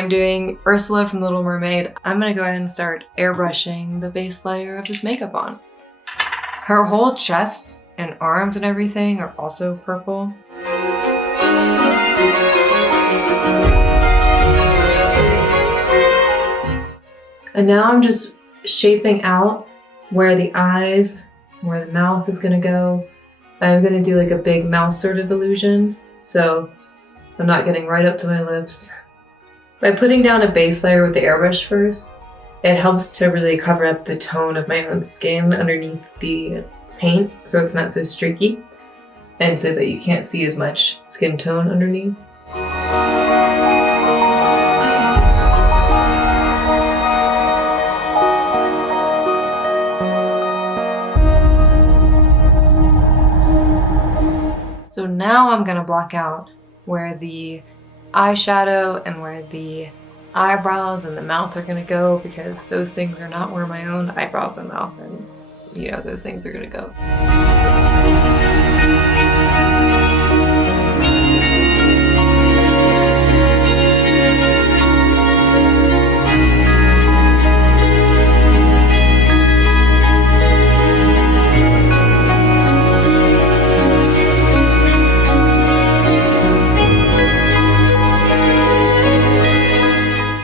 I'm doing Ursula from Little Mermaid. I'm gonna go ahead and start airbrushing the base layer of this makeup on. Her whole chest and arms and everything are also purple. And now I'm just shaping out where the eyes, where the mouth is gonna go. I'm gonna do like a big mouth sort of illusion, so I'm not getting right up to my lips. By putting down a base layer with the airbrush first, it helps to really cover up the tone of my own skin underneath the paint, so it's not so streaky, and so that you can't see as much skin tone underneath. So now I'm gonna block out where the eyeshadow and where the eyebrows and the mouth are gonna go, because those things are not where my own eyebrows and mouth and those things are gonna go.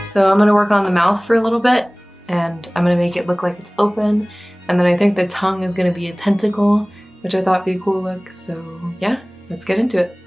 So I'm gonna work on the mouth for a little bit, and I'm gonna make it look like it's open, and then I think the tongue is gonna be a tentacle, which I thought would be a cool look, so yeah, let's get into it.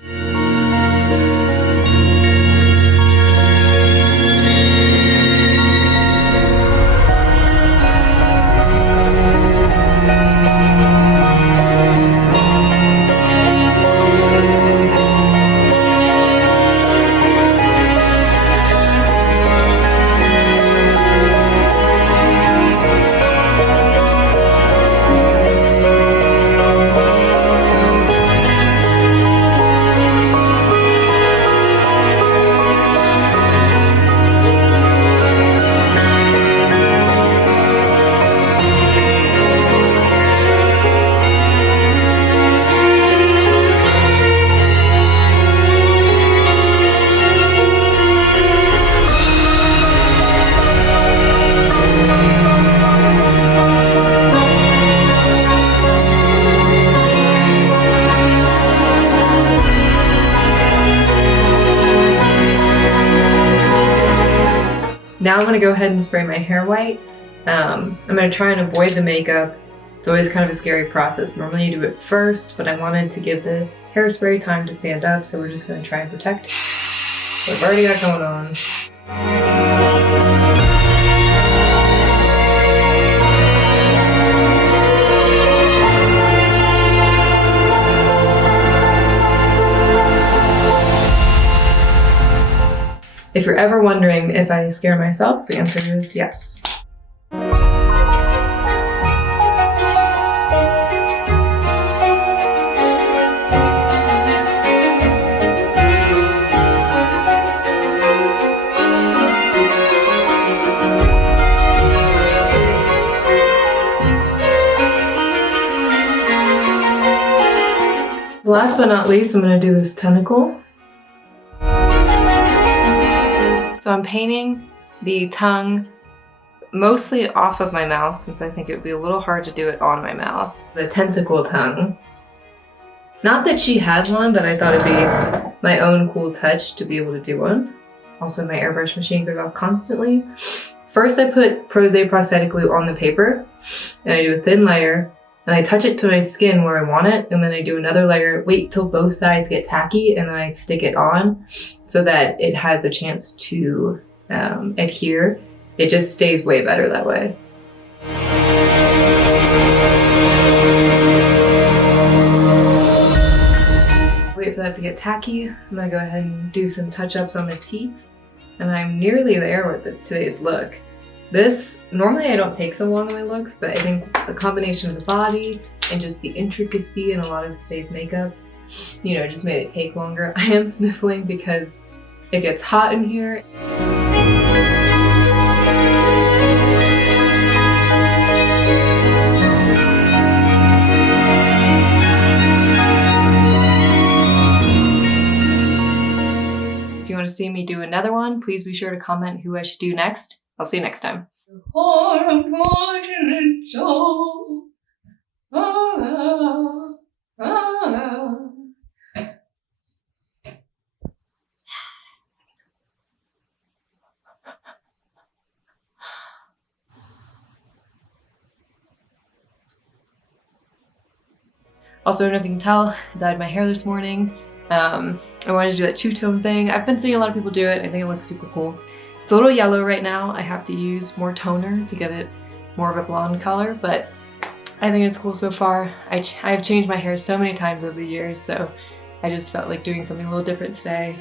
Now I'm gonna go ahead and spray my hair white. I'm gonna try and avoid the makeup. It's always kind of a scary process. Normally you do it first, but I wanted to give the hairspray time to stand up, so we're just gonna try and protect what I've already got going on. If you're ever wondering if I scare myself, the answer is yes. Last but not least, I'm going to do this tentacle. So I'm painting the tongue mostly off of my mouth, since I think it would be a little hard to do it on my mouth. The tentacle tongue. Not that she has one, but I thought it'd be my own cool touch to be able to do one. Also, my airbrush machine goes off constantly. First, I put Pros-Aide prosthetic glue on the paper, and I do a thin layer, and I touch it to my skin where I want it, and then I do another layer, wait till both sides get tacky, and then I stick it on so that it has a chance to adhere. It just stays way better that way. Wait for that to get tacky. I'm gonna go ahead and do some touch-ups on the teeth, and I'm nearly there with today's look. This, normally I don't take so long on my looks, but I think a combination of the body and just the intricacy in a lot of today's makeup, just made it take longer. I am sniffling because it gets hot in here. want to see me do another one, please be sure to comment who I should do next. I'll see you next time. Also, I don't know if you can tell, I dyed my hair this morning. I wanted to do that two-tone thing. I've been seeing a lot of people do it. I think it looks super cool. It's a little yellow right now. I have to use more toner to get it more of a blonde color, but I think it's cool so far. I've changed my hair so many times over the years, so I just felt like doing something a little different today.